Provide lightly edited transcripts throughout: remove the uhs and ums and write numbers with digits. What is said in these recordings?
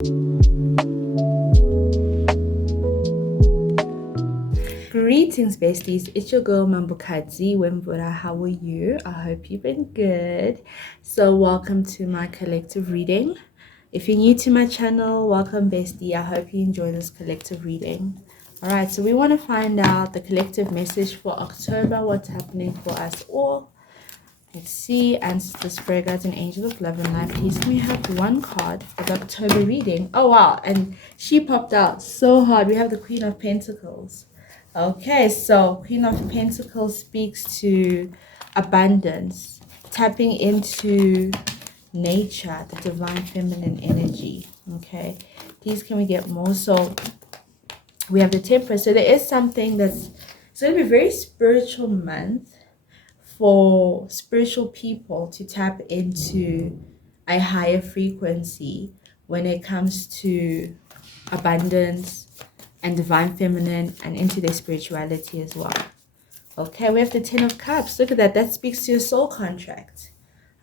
Greetings, besties. It's your girl Mambukadzi Wembura. How are you? I hope you've been good. So, welcome to my collective reading. If you're new to my channel, welcome, bestie. I hope you enjoy this collective reading. All right, so we want to find out the collective message for October, what's happening for us all. Let's see, ancestors, spirit guides, and angels of love and light. Please, can we have one card for the October reading? Oh, wow. And she popped out so hard. We have the Queen of Pentacles. Okay, so Queen of Pentacles speaks to abundance, tapping into nature, the divine feminine energy. Okay, please, can we get more? So we have the Temperance. So there is something it's going to be a very spiritual month for spiritual people to tap into a higher frequency when it comes to abundance and divine feminine and into their spirituality as well. Okay, we have the 10 of Cups. Look at that. That speaks to your soul contract.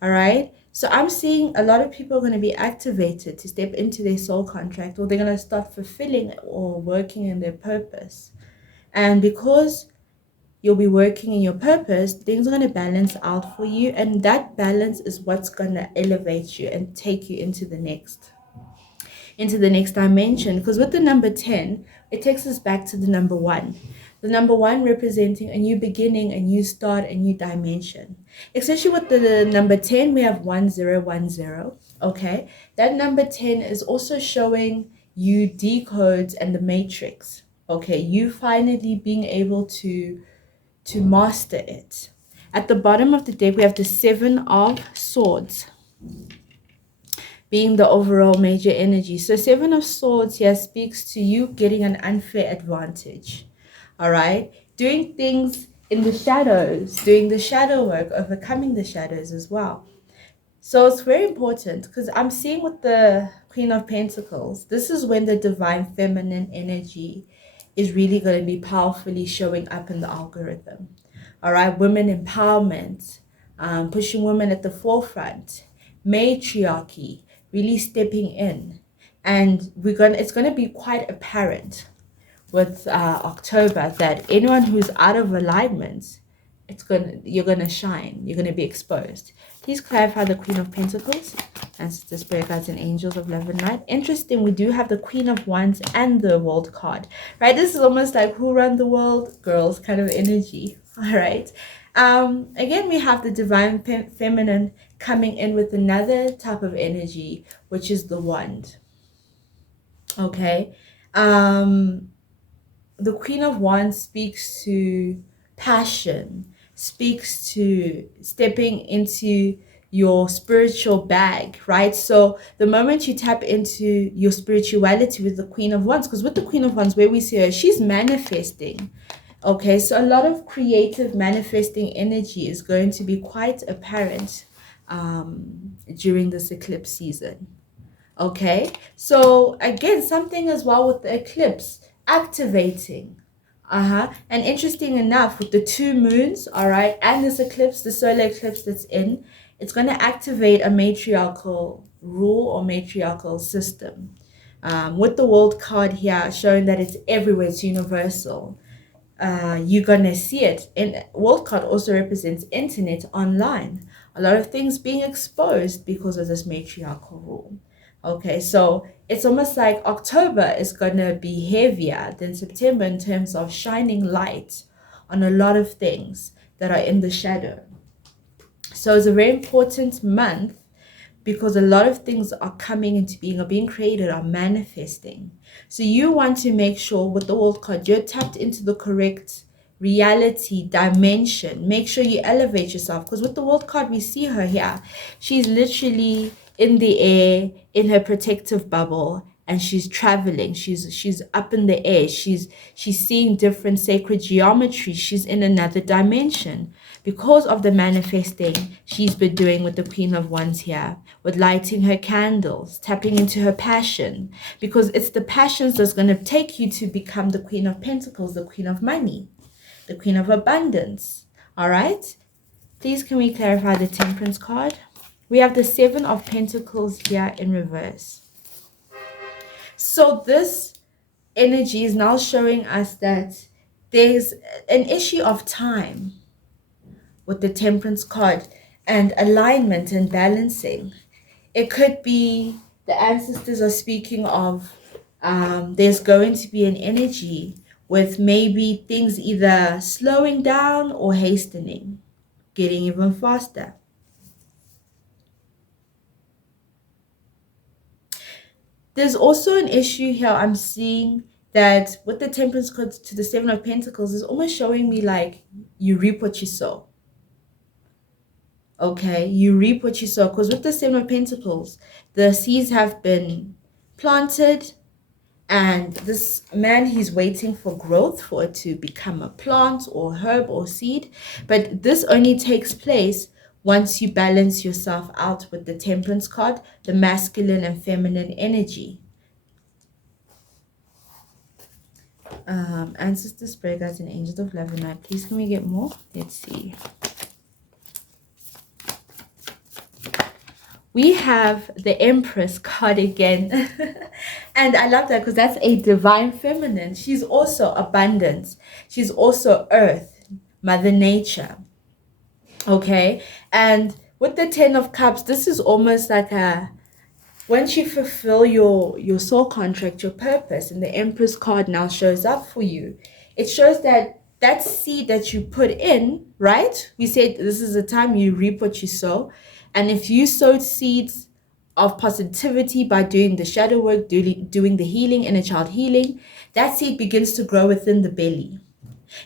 All right. So I'm seeing a lot of people are going to be activated to step into their soul contract, or they're going to start fulfilling or working in their purpose. And because you'll be working in your purpose, things are going to balance out for you. And that balance is what's going to elevate you and take you into the next dimension. Because with the number 10, it takes us back to the number 1. The number 1 representing a new beginning, a new start, a new dimension. Especially with the number 10, we have 1010. Okay, that number 10 is also showing you decodes and the matrix. Okay, you finally being able to master it. At the bottom of the deck, we have the 7 of Swords being the overall major energy. So 7 of Swords here speaks to you getting an unfair advantage. All right, doing things in the shadows, doing the shadow work, overcoming the shadows as well. So it's very important because I'm seeing with the Queen of Pentacles, this is when the divine feminine energy is really going to be powerfully showing up in the algorithm. All right, women empowerment, pushing women at the forefront, matriarchy, really stepping in. And it's going to be quite apparent with October that anyone who's out of alignment, you're gonna shine, you're gonna be exposed. Please clarify the Queen of Pentacles and the spirit guides and angels of love and light. Interesting, we do have the Queen of Wands and the World card, right? This is almost like who run the world, girls kind of energy. All right, again, we have the divine feminine coming in with another type of energy, which is the wand. Okay, the Queen of Wands speaks to passion, speaks to stepping into your spiritual bag, right? So the moment you tap into your spirituality with the Queen of Wands, because with the Queen of Wands, where we see her, she's manifesting. Okay, so a lot of creative manifesting energy is going to be quite apparent during this eclipse season. Okay, so again, something as well with the eclipse activating. And interesting enough, with the 2 moons, all right, and this eclipse, the solar eclipse that's in, it's going to activate a matriarchal rule or matriarchal system. With the world card here showing that it's everywhere, it's universal. You're gonna see it. And world card also represents internet, online, a lot of things being exposed because of this matriarchal rule. Okay, so it's almost like October is gonna be heavier than September in terms of shining light on a lot of things that are in the shadow. So it's a very important month because a lot of things are coming into being, are being created, are manifesting. So you want to make sure with the world card, you're tapped into the correct reality dimension. Make sure you elevate yourself, because with the world card, we see her here. She's literally in the air, in her protective bubble, and she's traveling. She's up in the air. She's seeing different sacred geometry. She's in another dimension. Because of the manifesting she's been doing with the Queen of Wands here, with lighting her candles, tapping into her passion, because it's the passions that's going to take you to become the Queen of Pentacles, the Queen of Money, the Queen of Abundance. All right? Please, can we clarify the Temperance card? We have the 7 of Pentacles here in reverse. So this energy is now showing us that there's an issue of time with the temperance card and alignment and balancing. It could be the ancestors are speaking of there's going to be an energy with maybe things either slowing down or hastening, getting even faster. There's also an issue here. I'm seeing that with the temperance card to the Seven of Pentacles is almost showing me like you reap what you sow. Okay, you reap what you sow. Because with the Seven of Pentacles, the seeds have been planted, and this man, he's waiting for growth, for it to become a plant or herb or seed. But this only takes place once you balance yourself out with the Temperance card, the masculine and feminine energy. Ancestor, spirit guides, and angels of love and light. Please, can we get more? Let's see. We have the Empress card again. And I love that because that's a divine feminine. She's also abundance. She's also earth, Mother Nature. Okay. And with the Ten of Cups, this is almost like a, once you fulfill your soul contract, your purpose, and the Empress card now shows up for you, it shows that that seed that you put in, right? We said this is the time you reap what you sow. And if you sowed seeds of positivity by doing the shadow work, doing the healing, inner child healing, that seed begins to grow within the belly.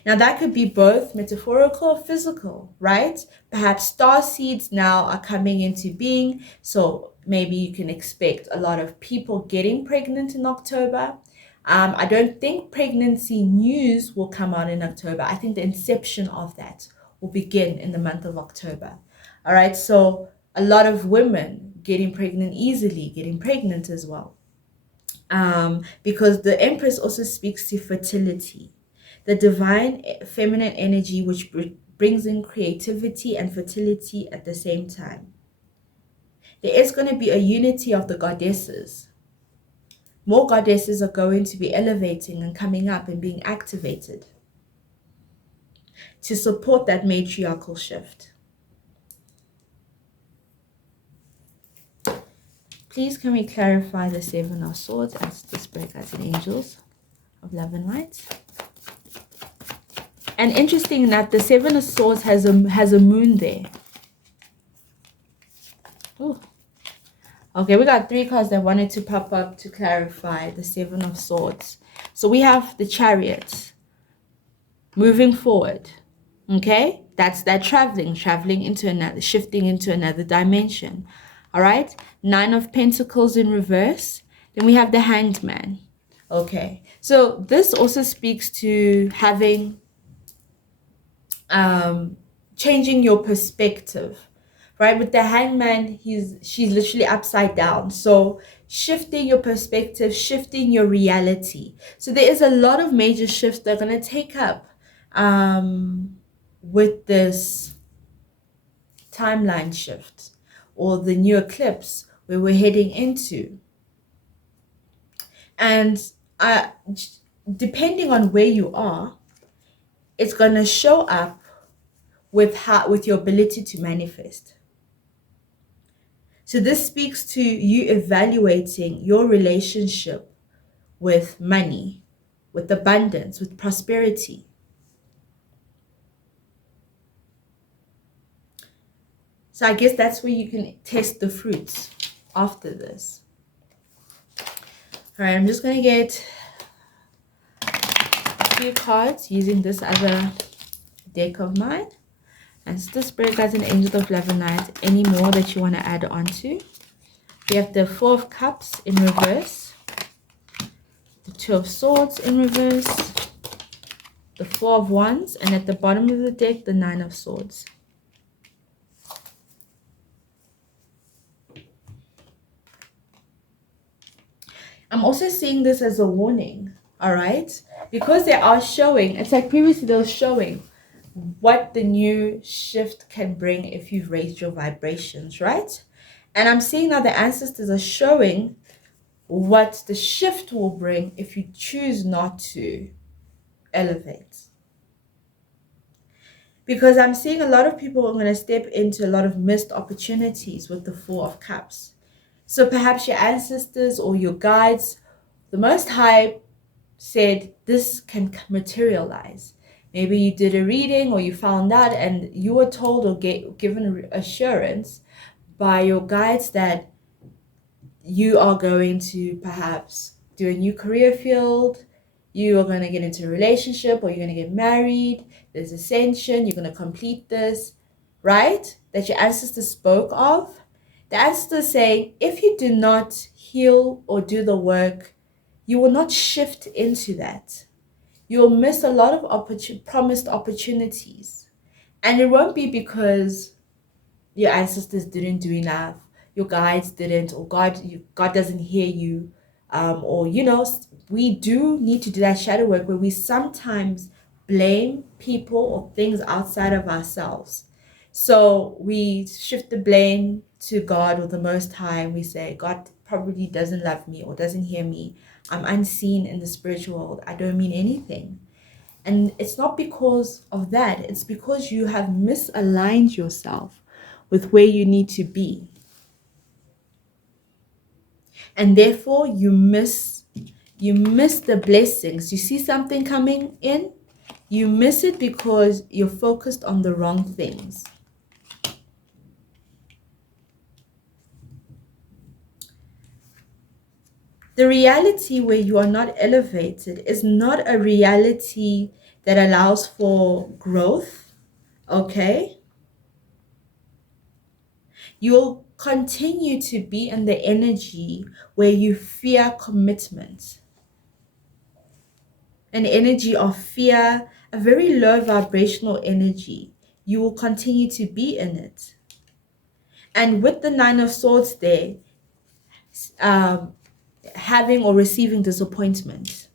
Now that could be both metaphorical or physical, right? Perhaps star seeds now are coming into being. So maybe you can expect a lot of people getting pregnant in October. I don't think pregnancy news will come out in October. I think the inception of that will begin in the month of October. All right. So a lot of women getting pregnant easily, getting pregnant as well. Because the Empress also speaks to fertility, the divine feminine energy, which brings in creativity and fertility at the same time. There is going to be a unity of the goddesses. More goddesses are going to be elevating and coming up and being activated to support that matriarchal shift. Please, can we clarify the Seven of Swords as the spirit guides and angels of love and light? And interesting enough, the Seven of Swords has a moon there. Ooh. Okay, we got 3 cards that wanted to pop up to clarify the Seven of Swords. So we have the Chariot, moving forward. Okay, that's that traveling into another, shifting into another dimension. All right, 9 of Pentacles in reverse. Then we have the Hanged Man. Okay, so this also speaks to having changing your perspective, right? With the Hangman, she's literally upside down. So shifting your perspective, shifting your reality. So there is a lot of major shifts that are going to take up with this timeline shift or the new eclipse where we're heading into. And depending on where you are, it's going to show up with your ability to manifest. So this speaks to you evaluating your relationship with money, with abundance, with prosperity. So I guess that's where you can test the fruits after this. All right, I'm just going to get a few cards using this other deck of mine. And the spirit guides and angels of love and light. Any more that you want to add on to? We have the 4 of Cups in reverse, the 2 of Swords in reverse, the 4 of Wands, and at the bottom of the deck, the 9 of Swords. I'm also seeing this as a warning, all right? Because they are showing, it's like previously they were showing what the new shift can bring if you've raised your vibrations, right? And I'm seeing now the ancestors are showing what the shift will bring if you choose not to elevate. Because I'm seeing a lot of people are going to step into a lot of missed opportunities with the Four of Cups. So perhaps your ancestors or your guides, the Most High said this can materialize. Maybe you did a reading or you found out and you were told or given assurance by your guides that you are going to perhaps do a new career field, you are going to get into a relationship or you're going to get married, there's ascension, you're going to complete this, right? That your ancestors spoke of. The ancestors say, if you do not heal or do the work, you will not shift into that. You will miss a lot of promised opportunities. And it won't be because your ancestors didn't do enough, your guides didn't, or God doesn't hear you, or we do need to do that shadow work where we sometimes blame people or things outside of ourselves. So we shift the blame to God or the Most High, and we say, God probably doesn't love me or doesn't hear me. I'm unseen in the spiritual world. I don't mean anything. And it's not because of that. It's because you have misaligned yourself with where you need to be. And therefore you miss the blessings. You see something coming in, you miss it because you're focused on the wrong things. The reality where you are not elevated is not a reality that allows for growth, okay? You'll continue to be in the energy where you fear commitment, an energy of fear, a very low vibrational energy. You will continue to be in it. And with the Nine of Swords there, having or receiving disappointment.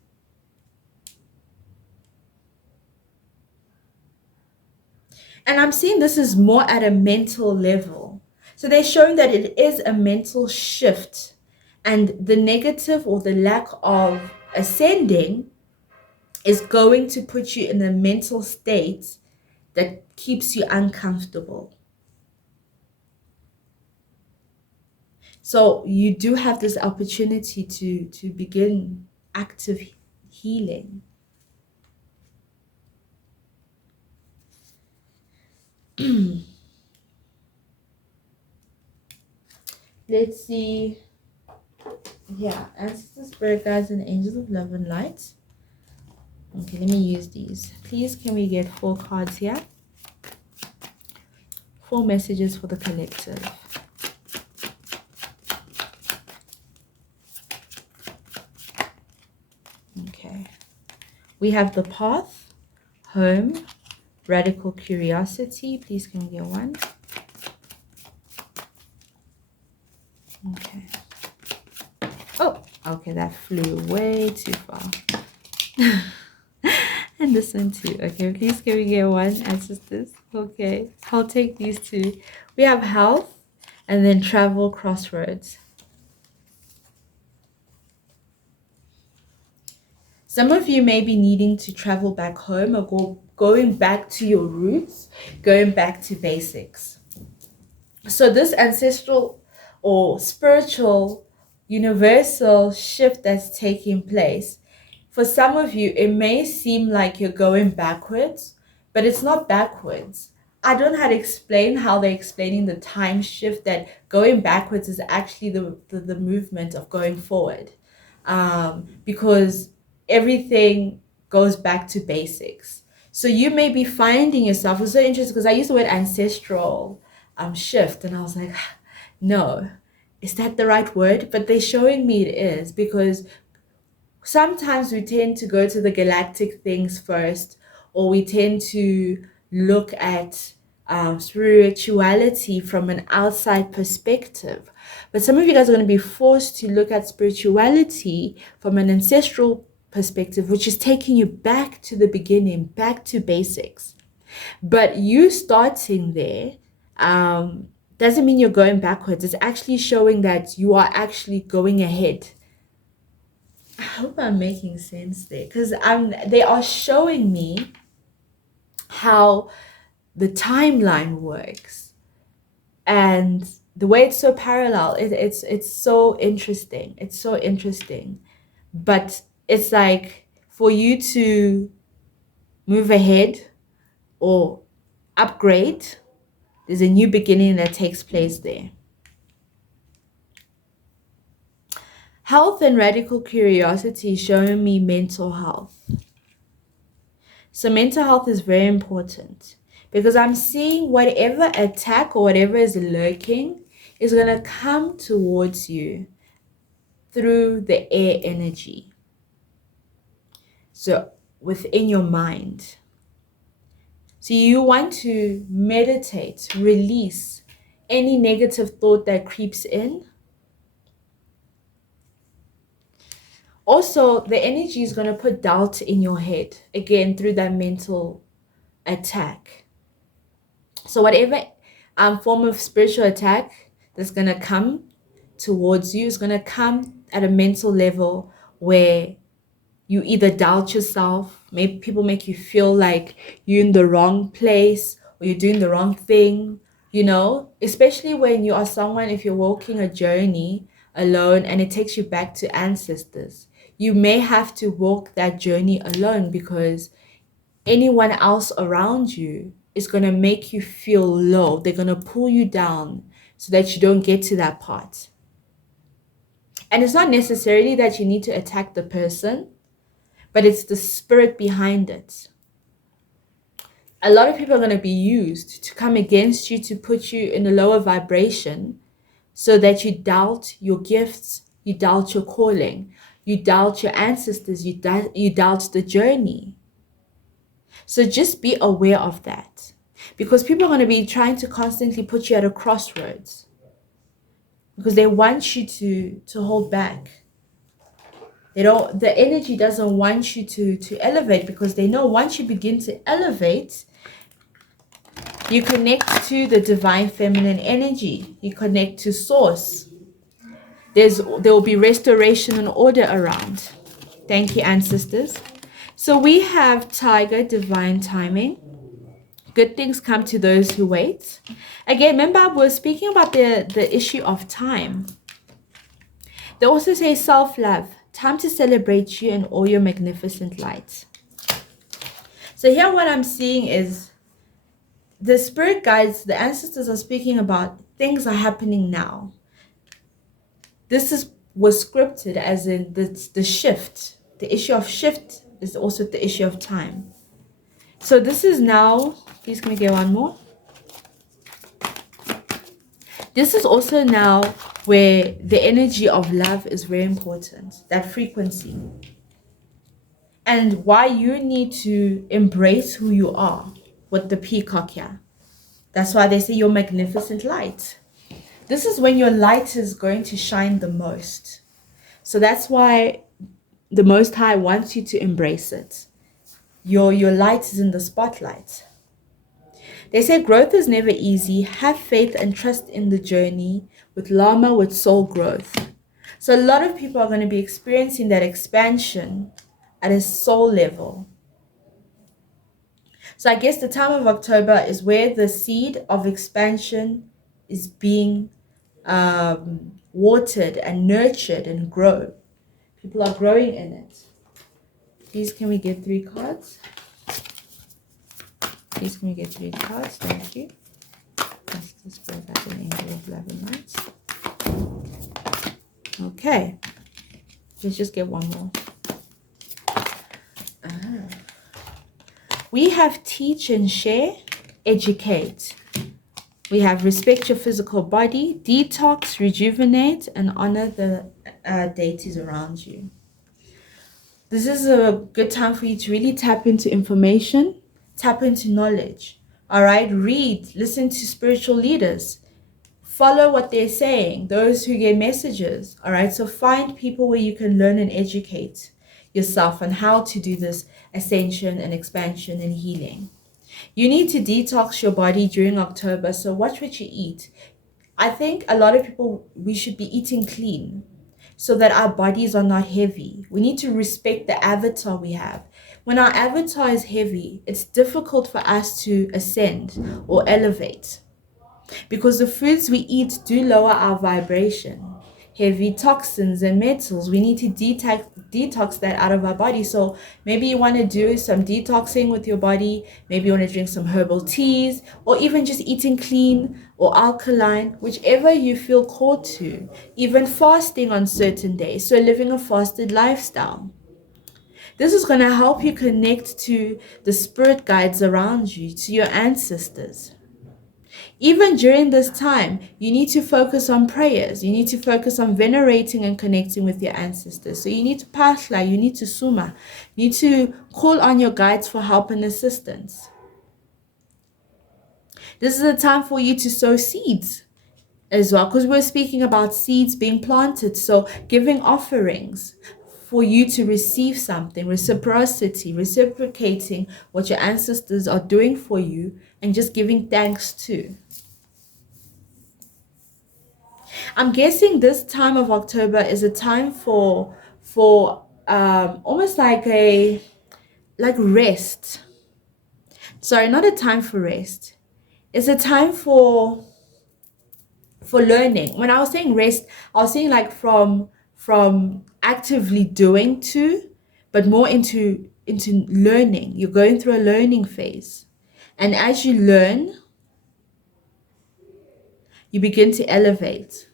And I'm seeing this is more at a mental level. So they're showing that it is a mental shift. And the negative or the lack of ascending is going to put you in a mental state that keeps you uncomfortable. So you do have this opportunity to begin active healing. Let's see. Yeah, ancestors, spirit guides, and angels of love and light. Okay, let me use these. Please, can we get 4 cards here? 4 messages for the collective. Okay. We have the path, home, radical curiosity. Please, can we get 1? Okay. Oh, okay, that flew way too far. And this one too. Okay, please can we get 1, ancestors? Okay, I'll take these 2. We have health and then travel crossroads. Some of you may be needing to travel back home or going back to your roots, going back to basics. So this ancestral or spiritual universal shift that's taking place, for some of you, it may seem like you're going backwards, but it's not backwards. I don't know how to explain how they're explaining the time shift, that going backwards is actually the movement of going forward. Because everything goes back to basics. So you may be finding yourself, it's so interesting because I use the word ancestral shift, and I was like, no, is that the right word? But they're showing me it is, because sometimes we tend to go to the galactic things first, or we tend to look at spirituality from an outside perspective. But some of you guys are going to be forced to look at spirituality from an ancestral perspective, which is taking you back to the beginning, back to basics. But you starting there doesn't mean you're going backwards. It's actually showing that you are actually going ahead. hope I'm making sense there, because they are showing me how the timeline works, and the way it's so parallel. It's so interesting. It's so interesting. But it's like, for you to move ahead or upgrade, there's a new beginning that takes place there. Health and radical curiosity showing me mental health. So mental health is very important, because I'm seeing whatever attack or whatever is lurking is going to come towards you through the air energy. So within your mind. So you want to meditate, release any negative thought that creeps in. Also, the energy is going to put doubt in your head, again, through that mental attack. So whatever form of spiritual attack that's going to come towards you is going to come at a mental level, where you either doubt yourself, maybe people make you feel like you're in the wrong place or you're doing the wrong thing, especially when you are someone, if you're walking a journey alone and it takes you back to ancestors, you may have to walk that journey alone, because anyone else around you is going to make you feel low. They're going to pull you down so that you don't get to that part. And it's not necessarily that you need to attack the person, but it's the spirit behind it. A lot of people are going to be used to come against you, to put you in a lower vibration, so that you doubt your gifts, you doubt your calling, you doubt your ancestors, you doubt the journey. So just be aware of that, because people are going to be trying to constantly put you at a crossroads, because they want you to hold back. The energy doesn't want you to elevate, because they know once you begin to elevate, you connect to the divine feminine energy, you connect to source. There will be restoration and order around. Thank you, ancestors. So we have Tiger, divine timing. Good things come to those who wait. Again, remember, we're speaking about the issue of time. They also say self-love, time to celebrate you and all your magnificent light. So here what I'm seeing is the spirit guides, the ancestors are speaking about things are happening now. This was scripted, as in the shift. The issue of shift is also the issue of time. So this is now, please can we get one more? This is also now where the energy of love is very important, that frequency. And why you need to embrace who you are with the peacock here. That's why they say your magnificent light. This is when your light is going to shine the most. So that's why the Most High wants you to embrace it. Your light is in the spotlight. They say growth is never easy. Have faith and trust in the journey with Lama, with soul growth. So a lot of people are going to be experiencing that expansion at a soul level. So I guess the time of October is where the seed of expansion is being watered and nurtured and grow. People are growing in it. Please, can we get 3 cards? Please, can we get 3 cards? Thank you. Let's just go back an angel of love and light. Okay. Let's just get one more. We have teach and share, educate. We have respect your physical body, detox, rejuvenate, and honor the deities around you. This is a good time for you to really tap into information, tap into knowledge. All right, read, listen to spiritual leaders, follow what they're saying, those who get messages. All right, so find people where you can learn and educate yourself on how to do this ascension and expansion and healing. You need to detox your body during October, so watch what you eat. I think a lot of people, we should be eating clean. so that our bodies are not heavy. We need to respect the avatar we have. When our avatar is heavy, it's difficult for us to ascend or elevate because the foods we eat do lower our vibration. Heavy toxins and metals, we need to detox that out of our body. So maybe you want to do some detoxing with your body. Maybe you want to drink some herbal teas, or even just eating clean or alkaline, whichever you feel called to. Even fasting on certain days, so living a fasted lifestyle. This is going to help you connect to the spirit guides around you, to your ancestors. Even during this time, you need to focus on prayers. You need to focus on venerating and connecting with your ancestors. So you need to pasla, you need to suma, you need to call on your guides for help and assistance. This is a time for you to sow seeds as well, because we're speaking about seeds being planted. So giving offerings for you to receive something, reciprocity, reciprocating what your ancestors are doing for you, and just giving thanks too. I'm guessing this time of October is a time for almost like rest. Sorry, not a time for rest. It's a time for learning. When I was saying rest, I was saying like from actively doing to, but more into learning. You're going through a learning phase. And as you learn, you begin to elevate.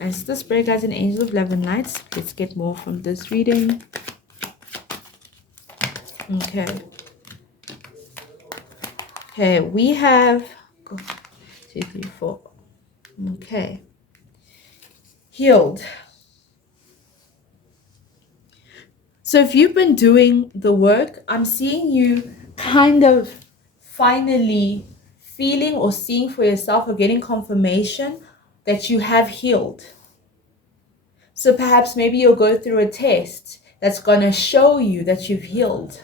As the spirit guides and angels of love and lights, let's get more from this reading. Okay, we have 2, 3, 4. Okay, healed. So if you've been doing the work, I'm seeing you kind of finally feeling or seeing for yourself or getting confirmation that you have healed. So perhaps maybe you'll go through a test that's going to show you that you've healed.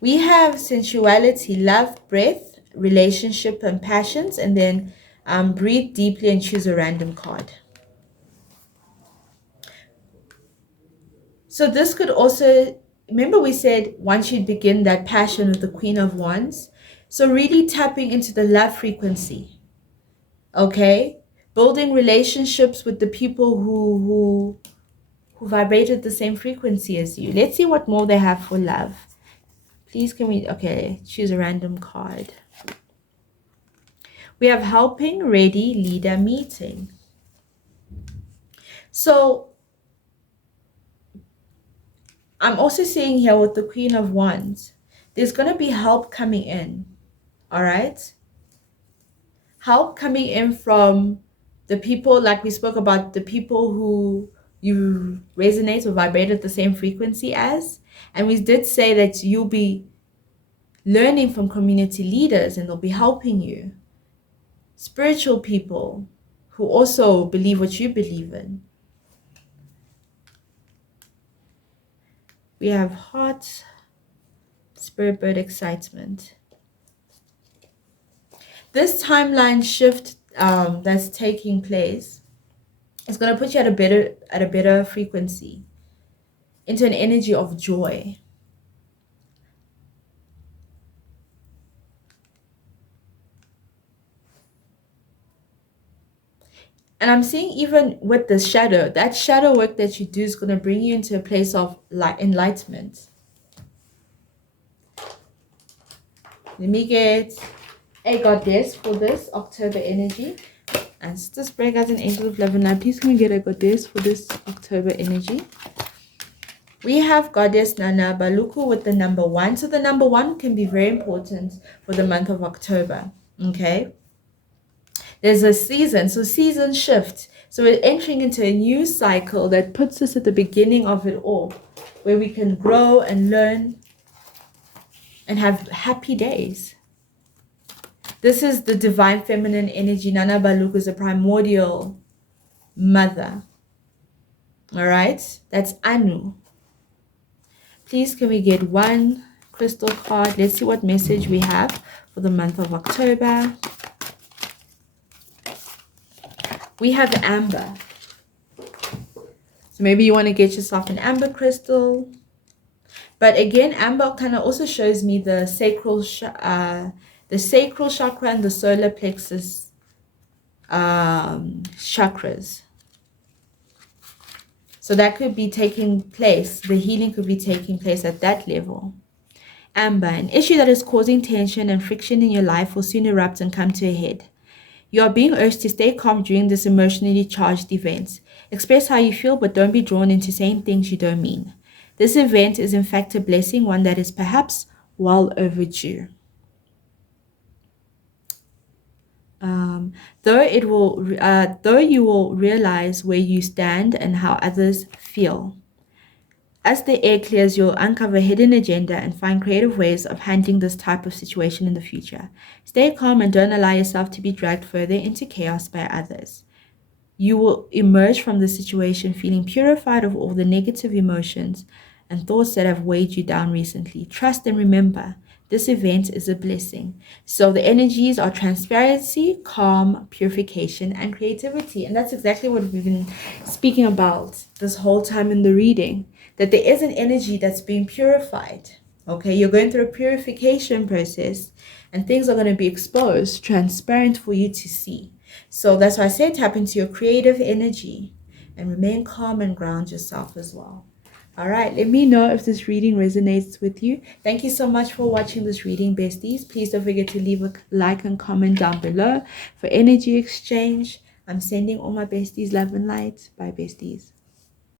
We have sensuality, love, breath, relationship, and passions, and then breathe deeply and choose a random card. So this could also, remember we said once you begin that passion with the Queen of Wands, so really tapping into the love frequency, okay? Building relationships with the people who vibrated the same frequency as you. Let's see what more they have for love. Please can we, okay, choose a random card. We have helping, ready, leader, meeting. So I'm also seeing here with the Queen of Wands, there's going to be help coming in, all right? Help coming in from the people, like we spoke about, the people who you resonate or vibrate at the same frequency as. And we did say that you'll be learning from community leaders and they'll be helping you. Spiritual people who also believe what you believe in. We have heart, spirit, bird, excitement. This timeline shift that's taking place is going to put you at a better frequency, into an energy of joy. And I'm seeing even with the shadow, that shadow work that you do is going to bring you into a place of enlightenment. Let me get a goddess for this October energy. And Sister Spirit Guides and Angels of Love and Light, please can we get a goddess for this October energy? We have Goddess Nana Baluku with the number 1. So the number 1 can be very important for the month of October. Okay. There's a season, so season shift. So we're entering into a new cycle that puts us at the beginning of it all, where we can grow and learn and have happy days. This is the divine feminine energy. Nana Baluku is a primordial mother. All right, that's Anu. Please can we get one crystal card? Let's see what message we have for the month of October. We have amber. So maybe you want to get yourself an amber crystal. But again, amber kind of also shows me the sacral chakra and the solar plexus chakras. So that could be taking place, the healing could be taking place at that level. Amber, an issue that is causing tension and friction in your life will soon erupt and come to a head. You are being urged to stay calm during this emotionally charged event. Express how you feel, but don't be drawn into saying things you don't mean. This event is in fact a blessing, one that is perhaps well overdue. Though you will realize where you stand and how others feel. As the air clears, you'll uncover hidden agenda and find creative ways of handling this type of situation in the future. Stay calm and don't allow yourself to be dragged further into chaos by others. You will emerge from the situation feeling purified of all the negative emotions and thoughts that have weighed you down recently. Trust and remember, this event is a blessing. So the energies are transparency, calm, purification, and creativity. And that's exactly what we've been speaking about this whole time in the reading, that there is an energy that's being purified. Okay, you're going through a purification process and things are going to be exposed, transparent for you to see. So that's why I say tap into your creative energy and remain calm and ground yourself as well. All right, let me know if this reading resonates with you. Thank you so much for watching this reading, besties. Please don't forget to leave a like and comment down below for energy exchange. I'm sending all my besties love and light. Bye, besties.